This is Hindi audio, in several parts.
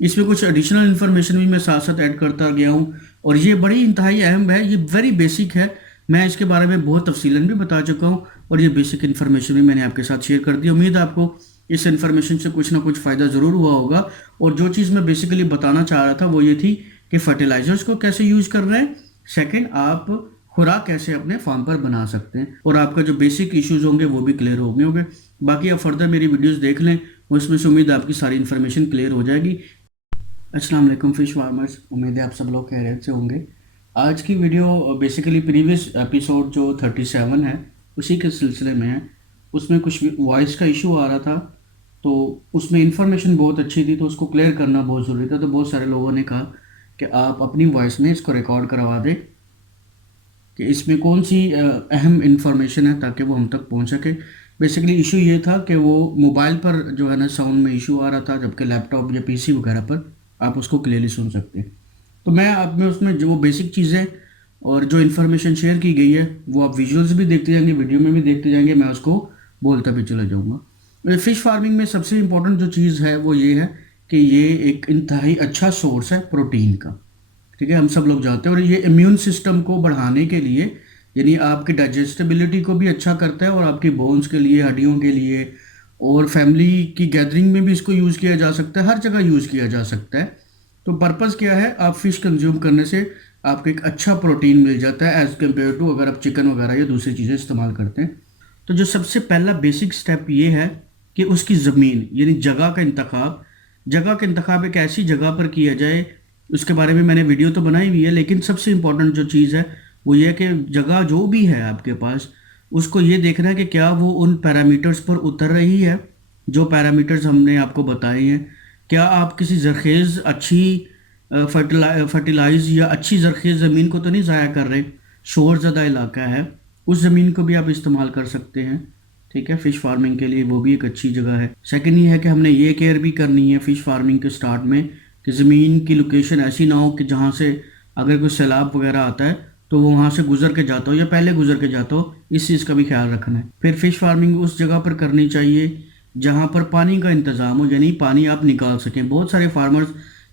इसमें कुछ एडिशनल इन्फॉर्मेशन भी मैं साथ साथ ऐड करता गया हूँ, और ये बड़ी इंतहाई अहम है, ये वेरी बेसिक है। मैं इसके बारे में बहुत तफसीलन भी बता चुका हूँ, और ये बेसिक इन्फॉर्मेशन भी मैंने आपके साथ शेयर कर दी। उम्मीद है आपको इस इन्फॉर्मेशन से कुछ ना कुछ फ़ायदा ज़रूर हुआ होगा। और जो चीज़ मैं बेसिकली बताना चाह रहा था वो ये थी कि फर्टिलाइजर्स को कैसे यूज़ कर रहे हैं, सेकेंड आप खुराक कैसे अपने फार्म पर बना सकते हैं, और आपका जो बेसिक इश्यूज होंगे वो भी क्लियर होंगे। बाकी आप फर्दर मेरी वीडियोस देख लें, उसमें से उम्मीद है आपकी सारी इन्फॉर्मेशन क्लियर हो जाएगी। अस्सलाम वालेकुम फ़िश फार्मर्स, उम्मीद है आप सब लोग खैरियत से होंगे। आज की वीडियो बेसिकली प्रीवियस एपिसोड जो 37 है उसी के सिलसिले में है। उसमें कुछ वॉइस का इशू आ रहा था, तो उसमें इंफॉर्मेशन बहुत अच्छी थी, तो उसको क्लियर करना बहुत ज़रूरी था। तो बहुत सारे लोगों ने कहा कि आप अपनी वॉइस में इसको रिकॉर्ड करवा दें कि इसमें कौन सी अहम इंफॉर्मेशन है, ताकि वो हम तक पहुंच सके। बेसिकली इशू ये था कि वो मोबाइल पर जो है ना साउंड में इशू आ रहा था, जबकि लैपटॉप या पीसी वगैरह पर आप उसको क्लियरली सुन सकते हैं। तो मैं आप में उसमें जो बेसिक चीज़ें और जो इन्फॉर्मेशन शेयर की गई है वो आप विजुअल्स भी देखते जाएंगे, वीडियो में भी देखते जाएंगे, मैं उसको बोलता भी चला जाऊँगा। फ़िश फार्मिंग में सबसे इम्पोर्टेंट जो चीज़ है वो ये है कि ये एक इंतहाई अच्छा सोर्स है प्रोटीन का। ठीक है, हम सब लोग जानते हैं, और ये इम्यून सिस्टम को बढ़ाने के लिए, यानी आपकी डाइजेस्टिबिलिटी को भी अच्छा करता है, और आपकी बोन्स के लिए, हड्डियों के लिए, और फैमिली की गैदरिंग में भी इसको यूज़ किया जा सकता है, हर जगह यूज़ किया जा सकता है। तो पर्पज़ क्या है, आप फिश कंज्यूम करने से आपको एक अच्छा प्रोटीन मिल जाता है एज़ कम्पेयर टू अगर आप चिकन वगैरह या दूसरी चीज़ें इस्तेमाल करते हैं। तो जो सबसे पहला बेसिक स्टेप ये है कि उसकी ज़मीन यानी जगह का इंतखाब। जगह का इंतखाब एक ऐसी जगह पर किया जाए, उसके बारे में मैंने वीडियो तो बनाई हुई है, लेकिन सबसे इम्पोर्टेंट जो चीज़ है वो ये है कि जगह जो भी है आपके पास, उसको ये देखना है कि क्या वो उन पैरामीटर्स पर उतर रही है जो पैरामीटर्स हमने आपको बताए हैं। क्या आप किसी जरखेज़ अच्छी फर्टिलाइज या अच्छी जरखेज़ ज़मीन को तो नहीं ज़ाया कर रहे, शोर ज़्यादा इलाका है, उस ज़मीन को भी आप इस्तेमाल कर सकते हैं। ठीक है, फ़िश फार्मिंग के लिए वो भी एक अच्छी जगह है। सेकंड ये है कि हमने ये केयर भी करनी है फ़िश फार्मिंग के स्टार्ट में कि ज़मीन की लोकेशन ऐसी ना हो कि जहाँ से अगर कोई सैलाब वगैरह आता है तो वो वहाँ से गुजर के जाता हो या पहले गुजर के जाता हो, इस चीज़ का भी ख्याल रखना है। फिर फ़िश फार्मिंग उस जगह पर करनी चाहिए जहाँ पर पानी का इंतज़ाम हो, यानी पानी आप निकाल सकें। बहुत सारे फार्मर्स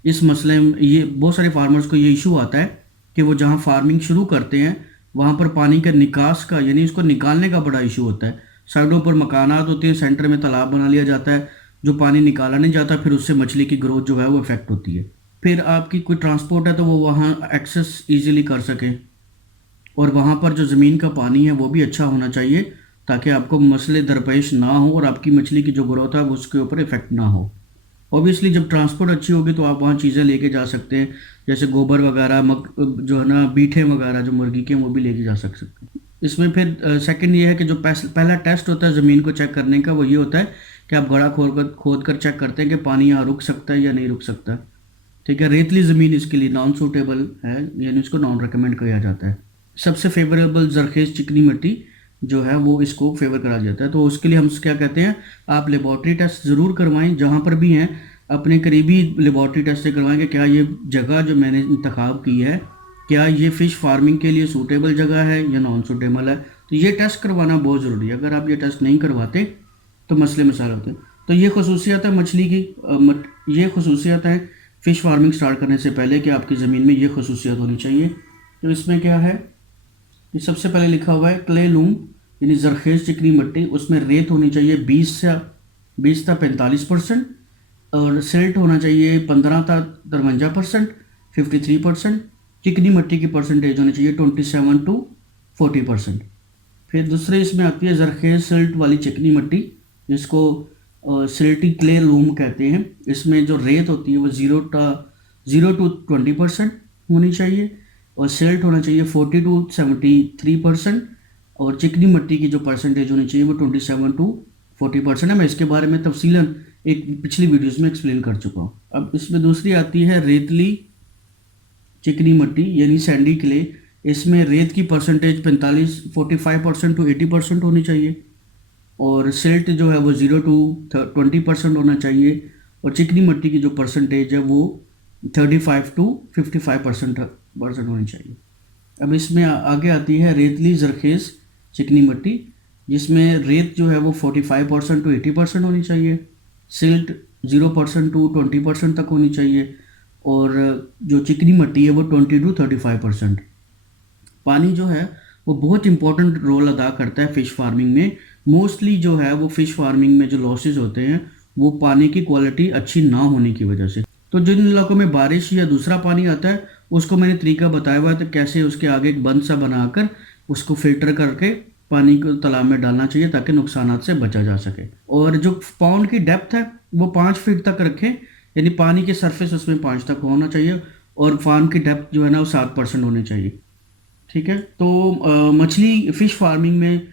इस मसले में, ये बहुत सारे फार्मर्स को ये इशू आता है कि वो जहाँ फार्मिंग शुरू करते हैं वहाँ पर पानी का निकास का, यानी इसको निकालने का बड़ा इशू होता है। साइडों पर मकानात होते हैं, सेंटर में तालाब बना लिया जाता है, जो पानी निकाला नहीं जाता, फिर उससे मछली की ग्रोथ जो है वो इफेक्ट होती है। फिर आपकी कोई ट्रांसपोर्ट है तो वो वहाँ एक्सेस इजीली कर सके, और वहाँ पर जो ज़मीन का पानी है वो भी अच्छा होना चाहिए ताकि आपको मसले दरपेश ना हो और आपकी मछली की जो ग्रोथ है वो उसके ऊपर इफेक्ट ना हो। ऑब्वियसली जब ट्रांसपोर्ट अच्छी होगी तो आप वहाँ चीज़ें लेके जा सकते हैं, जैसे गोबर वगैरह, मग जो है ना बीठे वगैरह जो मुर्गी के हैं वो भी लेके जा सकते हैं। इसमें फिर सेकंड ये है कि जो पहला टेस्ट होता है ज़मीन को चेक करने का वो ये होता है कि आप गड्ढा खोद कर चेक करते हैं कि पानी यहाँ रुक सकता है या नहीं रुक सकता। ठीक है, रेतली ज़मीन इसके लिए नॉन सूटेबल है, यानी इसको नॉन रिकमेंड किया जाता है। सबसे फेवरेबल जरखेज़ चिकनी मिट्टी जो है वो इसको फेवर करा जाता है। तो उसके लिए हम क्या कहते हैं, आप लेबॉर्ट्री टेस्ट ज़रूर करवाएं जहाँ पर भी हैं, अपने करीबी लेबॉर्ट्री टेस्ट से करवाएं कि क्या ये जगह जो मैंने इंतखाब की है, क्या ये फ़िश फार्मिंग के लिए सूटेबल जगह है या नॉन सूटेबल है। तो ये टेस्ट करवाना बहुत ज़रूरी है। अगर आप ये टेस्ट नहीं करवाते तो मसले मसाइल होते हैं। तो ये खसूसियत है मछली की, ये खसूसियत है फ़िश फार्मिंग स्टार्ट करने से पहले कि आपकी ज़मीन में ये खसूसियत होनी चाहिए। तो इसमें क्या है, ये सबसे पहले लिखा हुआ है क्ले लूम, यानी जरखेज़ चिकनी मिट्टी, उसमें रेत होनी चाहिए 20 से 45%, और सिल्ट होना चाहिए 15 से 53%, 53%। चिकनी मिट्टी की परसेंटेज होनी चाहिए 27 to 40%। फिर दूसरे इसमें आती है जरखेज़ सिल्ट वाली चिकनी मिट्टी, जिसको सिल्टी क्ले लूम कहते हैं। इसमें जो रेत होती है वो 0 to 20% होनी चाहिए, और सिल्ट होना चाहिए 40 to 73%, और चिकनी मिट्टी की जो परसेंटेज होनी चाहिए वो 27 to 40% है। मैं इसके बारे में तफसीलन एक पिछली वीडियोस में एक्सप्लेन कर चुका हूँ। अब इसमें दूसरी आती है रेतली चिकनी मिट्टी यानी सैंडी क्ले। इसमें रेत की परसेंटेज 45 to 80% होनी चाहिए, और सिल्ट जो है वो 0 to 20% होना चाहिए, और चिकनी मिट्टी की जो परसेंटेज है वो 35 to 55% होनी चाहिए। अब इसमें आगे आती है रेतली जरखेज़ चिकनी मिट्टी, जिसमें रेत जो है वो 45% to 80% होनी चाहिए, सिल्ट 0% टू 20% तक होनी चाहिए, और जो चिकनी मिट्टी है वो 20 to 35%। पानी जो है वो बहुत इंपॉर्टेंट रोल अदा करता है फ़िश फार्मिंग में। मोस्टली जो है वो फ़िश फार्मिंग में जो लॉसेस होते हैं वो पानी की क्वालिटी अच्छी ना होने की वजह से। तो जिन इलाकों में बारिश या दूसरा पानी आता है उसको मैंने तरीका बताया हुआ है, तो कैसे उसके आगे एक बंद सा बनाकर उसको फिल्टर करके पानी को तालाब में डालना चाहिए ताकि नुकसानात से बचा जा सके। और जो पाउंड की डेप्थ है वो 5 फीट तक रखें, यानी पानी के सरफेस उसमें 5 तक होना चाहिए, और फार्म की डेप्थ जो है ना वो 7% होनी चाहिए। ठीक है, तो मछली फिश फार्मिंग में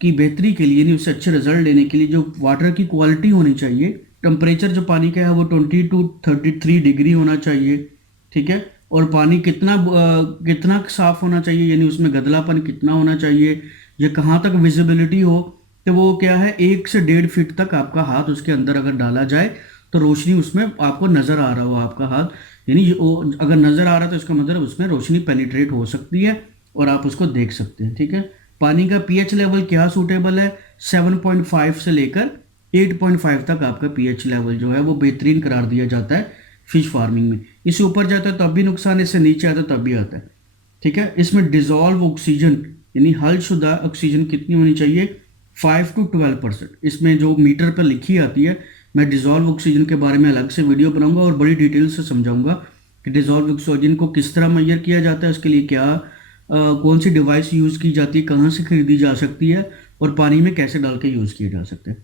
की बेहतरी के लिए, नहीं उससे अच्छे रिजल्ट लेने के लिए, जो वाटर की क्वालिटी होनी चाहिए, टेम्परेचर जो पानी का है वो 20 to 33 डिग्री होना चाहिए। ठीक है, और पानी कितना साफ होना चाहिए, यानी उसमें गदलापन कितना होना चाहिए, ये कहाँ तक विजिबिलिटी हो, तो वो क्या है 1 से 1.5 फीट तक आपका हाथ उसके अंदर अगर डाला जाए तो रोशनी उसमें आपको नज़र आ रहा हो आपका हाथ, यानी अगर नज़र आ रहा है तो इसका मतलब उसमें रोशनी पेनिट्रेट हो सकती है और आप उसको देख सकते हैं। ठीक है, पानी का पीएच लेवल क्या सूटेबल है, 7.5 से लेकर 8.5 तक आपका पीएच लेवल जो है वो बेहतरीन करार दिया जाता है फिश फार्मिंग में। इससे ऊपर जाता है तब भी नुकसान, इससे नीचे आता है तब भी आता है। ठीक है, इसमें डिजॉल्व ऑक्सीजन यानी हलशुदा ऑक्सीजन कितनी होनी चाहिए, 5 to 12%। इसमें जो मीटर पर लिखी आती है, मैं डिजॉल्व ऑक्सीजन के बारे में अलग से वीडियो बनाऊंगा और बड़ी डिटेल से समझाऊंगा कि डिजॉल्व ऑक्सीजन को किस तरह मेजर किया जाता है, उसके लिए क्या कौन सी डिवाइस यूज़ की जाती है, कहाँ से खरीदी जा सकती है, और पानी में कैसे डाल के यूज़ किया जा सकता है।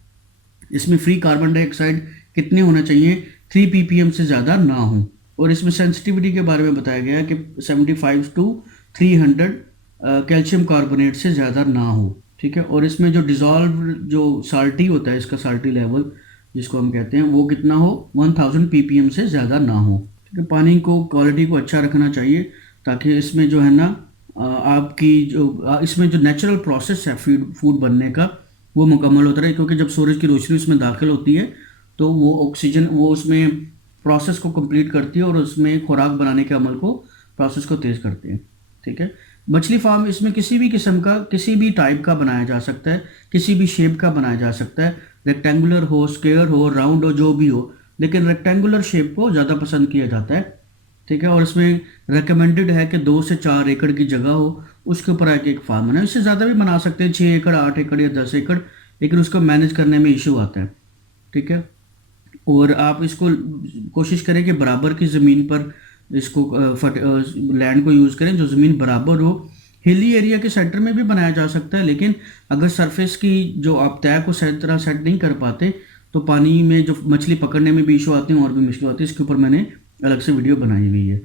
इसमें फ्री कार्बन डाइऑक्साइड कितने होना चाहिए, 3 ppm से ज़्यादा ना हो। और इसमें सेंसिटिविटी के बारे में बताया गया है कि 75 to 300 कैल्शियम कार्बोनेट से ज़्यादा ना हो। ठीक है, और इसमें जो डिज़ोल्व जो साल्टी होता है, इसका साल्टी लेवल जिसको हम कहते हैं, वो कितना हो, 1000 ppm से ज़्यादा ना हो। ठीक है, पानी को क्वालिटी को अच्छा रखना चाहिए ताकि इसमें जो है ना आपकी जो इसमें जो नेचुरल प्रोसेस है फूड बनने का वो मुकम्मल होता रहे, क्योंकि जब सूरज की रोशनी उसमें दाखिल होती है तो वो ऑक्सीजन वो उसमें प्रोसेस को कंप्लीट करती है और उसमें खुराक बनाने के अमल को प्रोसेस को तेज़ करती है। ठीक है, मछली फार्म इसमें किसी भी किस्म का किसी भी टाइप का बनाया जा सकता है, किसी भी शेप का बनाया जा सकता है, रेक्टेंगुलर हो, स्क्वायर हो, राउंड हो, जो भी हो, लेकिन रेक्टेंगुलर शेप को ज़्यादा पसंद किया जाता है। ठीक है, और इसमें रिकमेंडेड है कि 2 से 4 एकड़ की जगह हो, उसके ऊपर एक एक फार्म बनाए। इससे ज़्यादा भी बना सकते हैं, 6 एकड़, 8 एकड़ या 10 एकड़, लेकिन उसको मैनेज करने में इशू आता है। ठीक है, और आप इसको कोशिश करें कि बराबर की ज़मीन पर इसको लैंड को यूज़ करें, जो ज़मीन बराबर हो। हिली एरिया के सेंटर में भी बनाया जा सकता है, लेकिन अगर सरफेस की जो आप तय को सही तरह सेट नहीं कर पाते तो पानी में जो मछली पकड़ने में भी इशू आते हैं और भी मुश्किल आती है। इसके ऊपर मैंने अलग से वीडियो बनाई हुई है।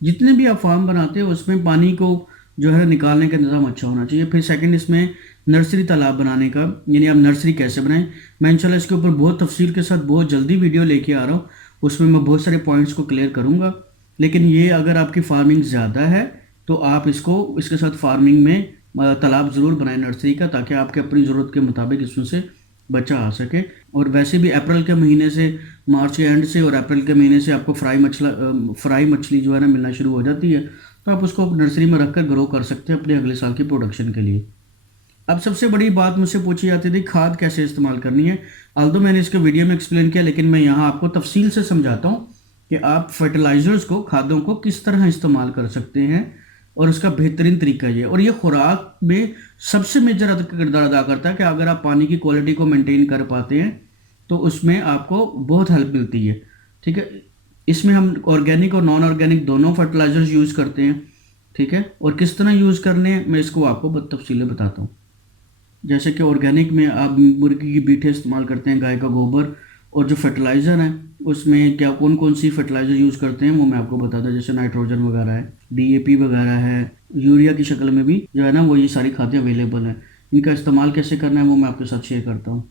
जितने भी आप फार्म बनाते हो उसमें पानी को जो है निकालने का इंतज़ाम अच्छा होना चाहिए। फिर सेकंड इसमें नर्सरी तालाब बनाने का, यानी आप नर्सरी कैसे बनाएं, मैं इंशाल्लाह इसके ऊपर बहुत तफसील के साथ बहुत जल्दी वीडियो लेके आ रहा हूँ। उसमें मैं बहुत सारे पॉइंट्स को क्लियर करूँगा। लेकिन ये अगर आपकी फार्मिंग ज़्यादा है तो आप इसके साथ फार्मिंग में तालाब ज़रूर बनाएं नर्सरी का, ताकि आपके अपनी ज़रूरत के मुताबिक इसमें से बच्चा आ सके। और वैसे भी अप्रैल के महीने से, मार्च के एंड से और अप्रैल के महीने से आपको फ्राई मछली जो है ना मिलना शुरू हो जाती है, तो आप उसको नर्सरी में रखकर ग्रो कर सकते हैं अपने अगले साल की प्रोडक्शन के लिए। अब सबसे बड़ी बात मुझसे पूछी जाती थी खाद कैसे इस्तेमाल करनी है। आल्दो मैंने इसके वीडियो में एक्सप्लेन किया, लेकिन मैं यहाँ आपको तफसील से समझाता हूँ कि आप फर्टिलाइज़र्स को, खादों को किस तरह इस्तेमाल कर सकते हैं और उसका बेहतरीन तरीका ये। और ये खुराक में सबसे मेजर किरदार अदा करता है कि अगर आप पानी की क्वालिटी को मेंटेन कर पाते हैं तो उसमें आपको बहुत हेल्प मिलती है। ठीक है, इसमें हम ऑर्गेनिक और नॉन ऑर्गेनिक दोनों फर्टिलाइजर्स यूज़ करते हैं। ठीक है, और किस तरह यूज़ करने हैं मैं इसको आपको तफसीलें बताता हूँ। जैसे कि ऑर्गेनिक में आप मुर्गी की बीठे इस्तेमाल करते हैं, गाय का गोबर, और जो फर्टिलाइज़र है उसमें क्या कौन कौन सी फर्टिलाइज़र यूज़ करते हैं वो मैं आपको बताता, जैसे नाइट्रोजन वगैरह है, डीएपी वगैरह है, यूरिया की शक्ल में भी जो है ना वो ये सारी खादें अवेलेबल हैं। इनका इस्तेमाल कैसे करना है वो मैं आपके साथ शेयर करता हूँ।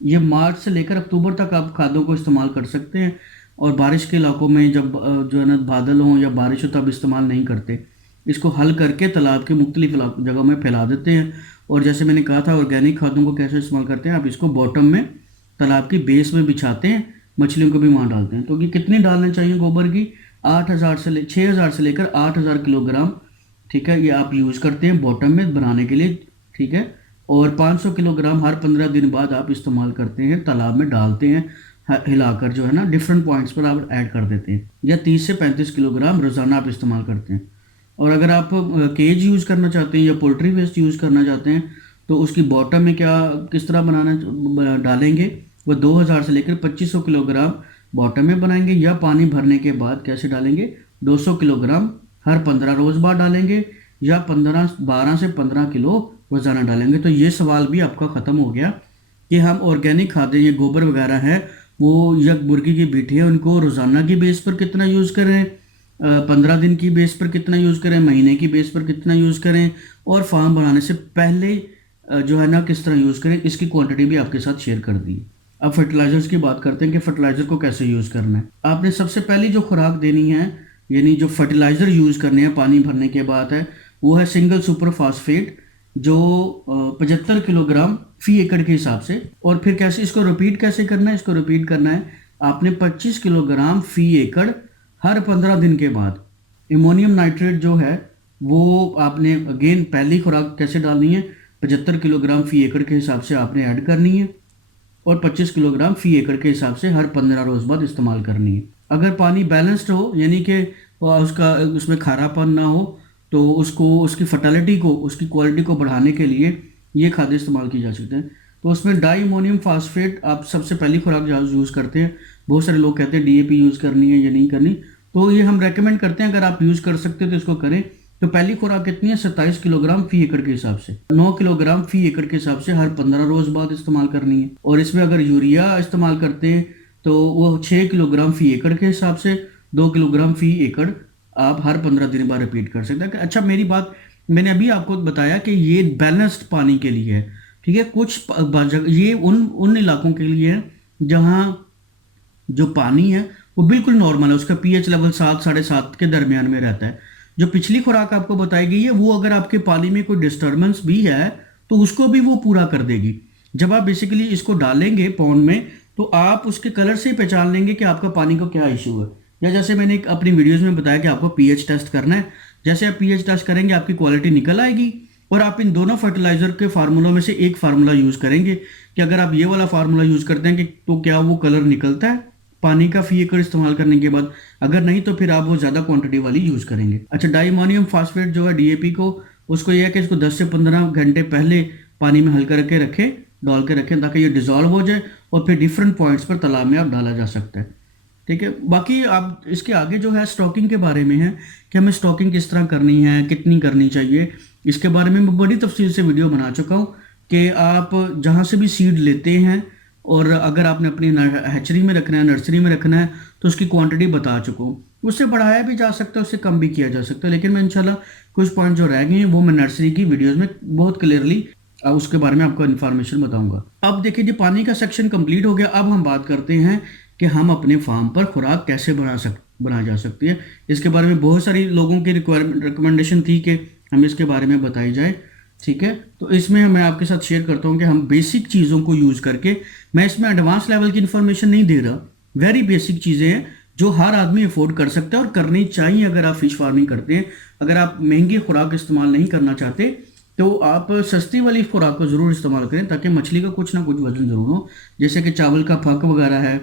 ये मार्च से लेकर अक्टूबर तक आप खादों को इस्तेमाल कर सकते हैं, और बारिश के इलाकों में जब जो है ना बादल हों या बारिश हो तब इस्तेमाल नहीं करते। इसको हल करके तालाब के मुख्तलिफ जगहों में फैला देते हैं। और जैसे मैंने कहा था ऑर्गेनिक खादों को कैसे इस्तेमाल करते हैं, आप इसको बॉटम में तालाब की बेस में बिछाते हैं, मछलियों को भी वहाँ डालते हैं। तो ये कितनी डालना चाहिए गोबर की, 6,000 से लेकर 8,000 किलोग्राम। ठीक है, ये आप यूज़ करते हैं बॉटम में बनाने के लिए। ठीक है, और 500 किलोग्राम हर 15 दिन बाद आप इस्तेमाल करते हैं, तालाब में डालते हैं, हिलाकर जो है ना डिफरेंट पॉइंट्स पर आप ऐड कर देते हैं, या 30 से 35 किलोग्राम रोज़ाना आप इस्तेमाल करते हैं। और अगर आप केज यूज़ करना चाहते हैं या पोल्ट्री वेस्ट यूज़ करना चाहते हैं, तो उसकी बॉटम में क्या किस तरह डालेंगे, वो 2000 से लेकर 2500 किलोग्राम बॉटम में बनाएंगे, या पानी भरने के बाद कैसे डालेंगे, 200 किलोग्राम हर 15 रोज़ बाद डालेंगे, या 12 से 15 किलो रोज़ाना डालेंगे। तो ये सवाल भी आपका ख़त्म हो गया कि हम ऑर्गेनिक खाद्य, ये गोबर वगैरह है वो, या मुर्गी की बीठी है, उनको रोज़ाना की बेस पर कितना यूज़ करें, 15 दिन की बेस पर कितना यूज़ करें, महीने की बेस पर कितना यूज़ करें, और फार्म बनाने से पहले जो है ना किस तरह यूज़ करें, इसकी क्वांटिटी भी आपके साथ शेयर कर दी। अब फर्टिलाइजर्स की बात करते हैं कि फर्टिलाइज़र को कैसे यूज़ करना है। आपने सबसे पहली जो खुराक देनी है, यानी जो फर्टिलाइज़र यूज़ करने हैं पानी भरने के बाद है, वो है सिंगल सुपर फास्फेट, जो 75 किलोग्राम फी एकड़ के हिसाब से। और फिर कैसे इसको रिपीट कैसे करना है, इसको रिपीट करना है आपने 25 किलोग्राम फी एकड़ हर 15 दिन के बाद। एमोनियम नाइट्रेट जो है वो आपने अगेन पहली खुराक कैसे डालनी है, 75 किलोग्राम फी एकड़ के हिसाब से आपने ऐड करनी है, और 25 किलोग्राम फी एकड़ के हिसाब से हर 15 रोज़ बाद इस्तेमाल करनी है। अगर पानी बैलेंस्ड हो, यानी कि उसमें खारापन ना हो, तो उसको उसकी फर्टिलिटी को, उसकी क्वालिटी को बढ़ाने के लिए ये खाद्य इस्तेमाल की जा सकते हैं। तो उसमें डाई अमोनियम फास्फेट आप सबसे पहली खुराक यूज़ करते हैं। बहुत सारे लोग कहते हैं डीएपी यूज़ करनी है या नहीं करनी, तो ये हम रेकमेंड करते हैं अगर आप यूज़ कर सकते हो तो इसको करें। तो पहली खुराक कितनी है, 27 किलोग्राम फी एकड़ के हिसाब से, 9 किलोग्राम फी एकड़ के हिसाब से हर 15 रोज़ बाद इस्तेमाल करनी है। और इसमें अगर यूरिया इस्तेमाल करते हैं तो वो 6 किलोग्राम फी एकड़ के हिसाब से 2 किलोग्राम फी एकड़ आप हर 15 दिन बाद रिपीट कर सकते हैं। अच्छा, मेरी बात मैंने अभी आपको बताया कि ये बैलेंस्ड पानी के लिए है, ठीक है। कुछ ये उन इलाकों के लिए है जहाँ जो पानी है वो बिल्कुल नॉर्मल है, उसका पीएच लेवल 7 7.5 के दरमियान में रहता है। जो पिछली खुराक आपको बताई गई है वो अगर आपके पानी में कोई डिस्टर्बेंस भी है तो उसको भी वो पूरा कर देगी। जब आप बेसिकली इसको डालेंगे पॉन्ड में, तो आप उसके कलर से ही पहचान लेंगे कि आपका पानी को क्या इशू है। या जैसे मैंने अपनी वीडियोस में बताया कि आपको पीएच टेस्ट करना है, जैसे आप पीएच टेस्ट करेंगे आपकी क्वालिटी निकल आएगी, और आप इन दोनों फर्टिलाइजर के फार्मूलों में से एक फार्मूला यूज़ करेंगे कि अगर आप ये वाला फार्मूला यूज़ करते हैं कि तो क्या वो कलर निकलता है पानी का फी एकड़ इस्तेमाल करने के बाद, अगर नहीं तो फिर आप वो ज़्यादा क्वांटिटी वाली यूज़ करेंगे। अच्छा, डाई अमोनियम फास्फेट जो है डीएपी को, उसको यह है कि इसको 10 से 15 घंटे पहले पानी में हल करके रखें, डाल के रखें, ताकि ये डिज़ोल्व हो जाए और फिर डिफरेंट पॉइंट्स पर तालाब में आप डाला जा सकता है, ठीक है। बाकी आप इसके आगे जो है स्टॉकिंग के बारे में है कि हमें स्टॉकिंग किस तरह करनी है, कितनी करनी चाहिए, इसके बारे में मैं बड़ी तफसील से वीडियो बना चुका हूँ कि आप जहाँ से भी सीड लेते हैं और अगर आपने अपनी हैचरी में रखना है, नर्सरी में रखना है, तो उसकी क्वांटिटी बता चुका हूँ। उससे बढ़ाया भी जा सकता है, उससे कम भी किया जा सकता है, लेकिन मैं इंशाल्लाह कुछ पॉइंट जो रह गए हैं वो मैं नर्सरी की वीडियोज़ में बहुत क्लियरली उसके बारे में आपको इन्फॉर्मेशन बताऊंगा। अब देखिए जी, पानी का सेक्शन कंप्लीट हो गया। अब हम बात करते हैं कि हम अपने फार्म पर खुराक कैसे बना जा सकती है। इसके बारे में बहुत सारी लोगों की रिकमेंडेशन थी कि हम इसके बारे में बताई जाए, ठीक है। तो इसमें मैं आपके साथ शेयर करता हूँ कि हम बेसिक चीज़ों को यूज़ करके, मैं इसमें एडवांस लेवल की इन्फॉर्मेशन नहीं दे रहा, वेरी बेसिक चीज़ें हैं जो हर आदमी अफोर्ड कर सकता है और करनी चाहिए अगर आप फिश फार्मिंग करते हैं। अगर आप महंगी खुराक इस्तेमाल नहीं करना चाहते तो आप सस्ती वाली खुराक को ज़रूर इस्तेमाल करें, ताकि मछली का कुछ ना कुछ वजन ज़रूर हो, जैसे कि चावल का फक वगैरह है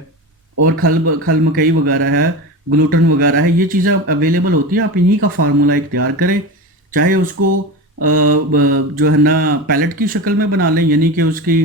और खल मकई वगैरह है, ग्लूटन वगैरह है, ये चीज़ें अवेलेबल होती हैं। आप इन्हीं का फार्मूला इख्तियार करें, चाहे उसको जो है ना पैलेट की शक्ल में बना लें, यानी कि उसकी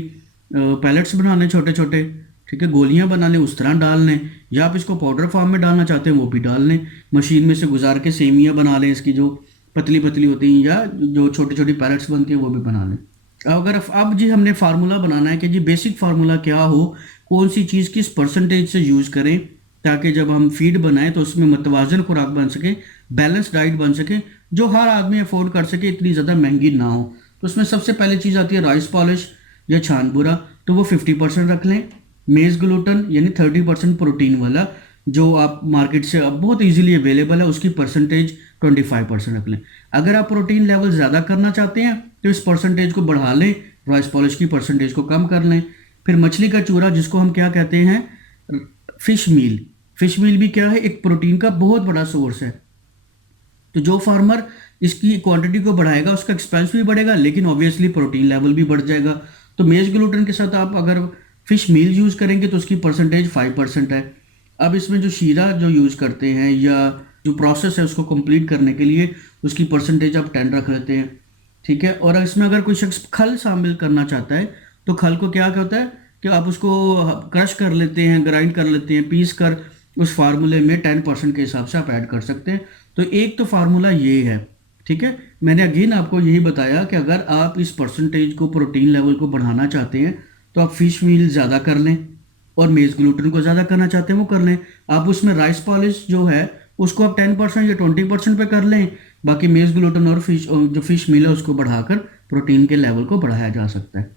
पैलेट्स बना लें छोटे छोटे, ठीक है, गोलियां बना लें, उस तरह डाल लें, या आप इसको पाउडर फॉर्म में डालना चाहते हैं वो भी डाल लें, मशीन में से गुजार के सेमियां बना लें, इसकी जो पतली पतली होती हैं, या जो छोटी छोटी पैलेट्स बनती हैं वो भी बना लें। अगर अब जी हमने फार्मूला बनाना है कि जी बेसिक फार्मूला क्या हो, कौन सी चीज़ किस परसेंटेज से यूज़ करें, ताकि जब हम फीड बनाएं तो उसमें मतवाजन खुराक बन सके, बैलेंस डाइट बन सके, जो हर आदमी अफोर्ड कर सके, इतनी ज़्यादा महंगी ना हो। तो उसमें सबसे पहले चीज़ आती है राइस पॉलिश या छानबूरा, तो वो 50% रख लें। मेज़ ग्लूटन यानी 30% प्रोटीन वाला, जो आप मार्केट से अब बहुत इजीली अवेलेबल है, उसकी परसेंटेज 25% रख लें। अगर आप प्रोटीन लेवल ज़्यादा करना चाहते हैं तो इस परसेंटेज को बढ़ा लें, राइस पॉलिश की परसेंटेज को कम कर लें। फिर मछली का चूरा, जिसको हम क्या कहते हैं, फिश मील। फिश मील भी क्या है, एक प्रोटीन का बहुत बड़ा सोर्स है। तो जो फार्मर इसकी क्वांटिटी को बढ़ाएगा उसका एक्सपेंस भी बढ़ेगा, लेकिन ऑब्वियसली प्रोटीन लेवल भी बढ़ जाएगा। तो मेज ग्लूटन के साथ आप अगर फ़िश मील यूज़ करेंगे तो उसकी परसेंटेज 5% है। अब इसमें जो शीरा जो यूज़ करते हैं या जो प्रोसेस है उसको कंप्लीट करने के लिए उसकी परसेंटेज आप 10 रख लेते हैं, ठीक है। और इसमें अगर कोई शख्स खल शामिल करना चाहता है तो खल को क्या होता है कि आप उसको क्रश कर लेते हैं, ग्राइंड कर लेते हैं, पीस कर उस फार्मूले में 10% के हिसाब से आप ऐड कर सकते हैं। तो एक तो फार्मूला ये है, ठीक है। मैंने अगेन आपको यही बताया कि अगर आप इस परसेंटेज को, प्रोटीन लेवल को बढ़ाना चाहते हैं तो आप फिश मील ज़्यादा कर लें, और मेज़ ग्लूटेन को ज़्यादा करना चाहते हैं वो कर लें। आप उसमें राइस पॉलिश जो है उसको आप 10% या 20% पे कर लें। बाकी मेज़ ग्लूटेन और जो फिश मील है उसको बढ़ाकर प्रोटीन के लेवल को बढ़ाया जा सकता है।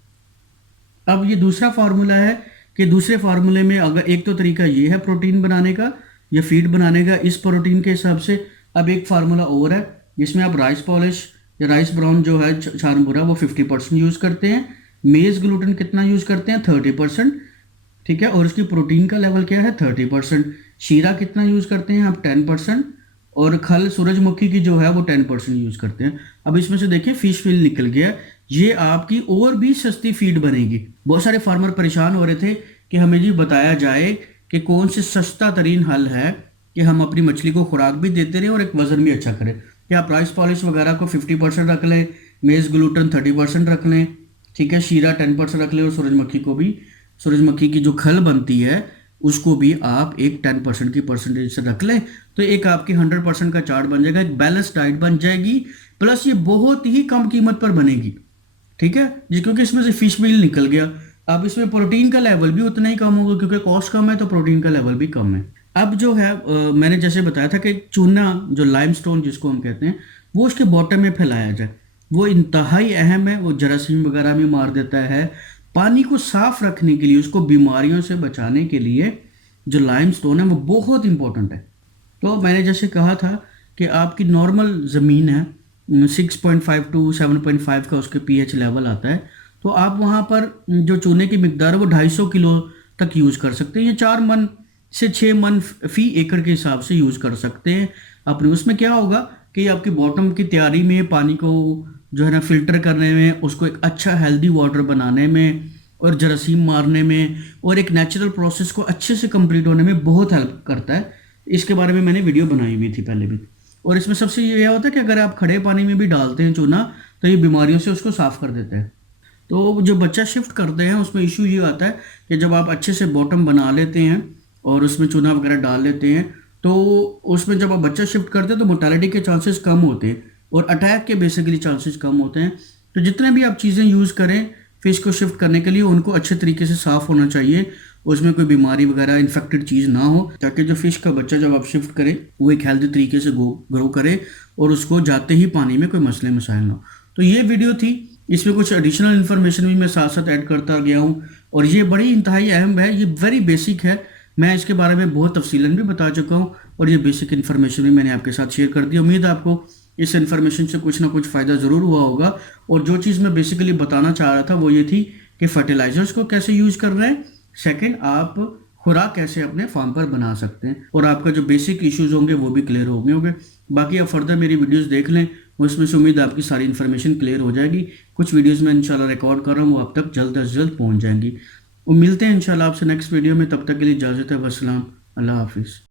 अब ये दूसरा फार्मूला है कि दूसरे फार्मूले में अगर एक तो तरीका ये है प्रोटीन बनाने का या फीड बनाने का इस प्रोटीन के हिसाब से। अब एक फार्मूला और है जिसमें आप राइस पॉलिश या राइस ब्राउन जो है छानबुरा वो 50% यूज़ करते हैं। मेज़ ग्लूटेन कितना यूज़ करते हैं? 30%, ठीक है। और उसकी प्रोटीन का लेवल क्या है? 30%। शीरा कितना यूज़ करते हैं आप? 10%। और खल सूरजमुखी की जो है वो 10% यूज़ करते हैं। अब इसमें से देखिए फिश फील निकल गया, ये आपकी और भी सस्ती फीड बनेगी। बहुत सारे फार्मर परेशान हो रहे थे कि हमें जी बताया जाए कि कौन से सस्ता तरीन हल है कि हम अपनी मछली को खुराक भी देते रहें और एक वज़न भी अच्छा करें। कि आप राइस पॉलिश वगैरह को 50% रख लें, मेज़ ग्लूटेन 30% रख लें, ठीक है, शीरा 10% रख लें, और सूरजमुखी को भी, सूरजमुखी की जो खल बनती है उसको भी आप एक 10% की परसेंटेज से रख लें, तो एक आपकी 100% का चार्ट बन जाएगा, एक बैलेंस डाइट बन जाएगी। प्लस ये बहुत ही कम कीमत पर बनेगी, ठीक है जी, क्योंकि इसमें से फिश मील निकल गया। अब इसमें प्रोटीन का लेवल भी उतना ही कम होगा क्योंकि कॉस्ट कम है तो प्रोटीन का लेवल भी कम है। अब जो है मैंने जैसे बताया था कि चूना जो लाइमस्टोन जिसको हम कहते हैं वो उसके बॉटम में फैलाया जाए, वो इंतहाई अहम है। वो जरासीम वगैरह भी मार देता है। पानी को साफ रखने के लिए, उसको बीमारियों से बचाने के लिए जो लाइमस्टोन है वो बहुत इंपॉर्टेंट है। तो मैंने जैसे कहा था कि आपकी नॉर्मल ज़मीन है 6.5 टू 7.5 का उसके pH लेवल आता है, तो आप वहाँ पर जो चूने की मिकदार है वो 250 किलो तक यूज़ कर सकते हैं। ये 4 मन से 6 मन फी एकड़ के हिसाब से यूज़ कर सकते हैं अपने। उसमें क्या होगा कि आपकी बॉटम की तैयारी में, पानी को जो है ना फिल्टर करने में, उसको एक अच्छा हेल्दी वाटर बनाने में और जरासीम मारने में और एक नेचुरल प्रोसेस को अच्छे से कंप्लीट होने में बहुत हेल्प करता है। इसके बारे में मैंने वीडियो बनाई हुई थी पहले भी। और इसमें सबसे ये होता है कि अगर आप खड़े पानी में भी डालते हैं चूना तो ये बीमारियों से उसको साफ़ कर देता है। तो जो बच्चा शिफ्ट करते हैं उसमें इशू ये आता है कि जब आप अच्छे से बॉटम बना लेते हैं और उसमें चूना वगैरह डाल लेते हैं तो उसमें जब आप बच्चा शिफ्ट करते हैं तो मोर्टेलिटी के चांसेस कम होते हैं और अटैक के बेसिकली चांसेस कम होते हैं। तो जितने भी आप चीज़ें यूज़ करें फ़िश को शिफ्ट करने के लिए उनको अच्छे तरीके से साफ़ होना चाहिए, उसमें कोई बीमारी वगैरह इन्फेक्टेड चीज़ ना हो, ताकि जो फ़िश का बच्चा जब आप शिफ्ट करें वो एक हेल्दी तरीके से ग्रो करे और उसको जाते ही पानी में कोई मसले मसाइल ना हो। तो ये वीडियो थी, इसमें कुछ एडिशनल इन्फॉर्मेशन भी मैं साथ साथ ऐड करता गया हूँ और ये बड़ी इंतहाई अहम है, ये वेरी बेसिक है। मैं इसके बारे में बहुत तफसीलन भी बता चुका हूँ और ये बेसिक इन्फॉर्मेशन भी मैंने आपके साथ शेयर कर दी। उम्मीद है आपको इस इन्फॉर्मेशन से कुछ ना कुछ फ़ायदा ज़रूर हुआ होगा। और जो चीज़ मैं बेसिकली बताना चाह रहा था वो ये थी कि फर्टिलाइज़र्स को कैसे यूज़ कर रहे हैं, सेकंड आप खुराक कैसे अपने फार्म पर बना सकते हैं, और आपका जो बेसिक इश्यूज होंगे वो भी क्लियर हो गए होंगे। बाकी आप फर्दर मेरी वीडियोस देख लें, उसमें से उम्मीद है आपकी सारी इन्फॉर्मेशन क्लियर हो जाएगी। कुछ वीडियोस मैं इंशाल्लाह रिकॉर्ड कर रहा हूँ, वो आप तक जल्द अज जल्द पहुँच जाएंगी। मिलते हैं इंशाल्लाह आपसे नेक्स्ट वीडियो में, तब तक के लिए इजाज़त है। वस्सलाम, अल्लाह हाफिज़।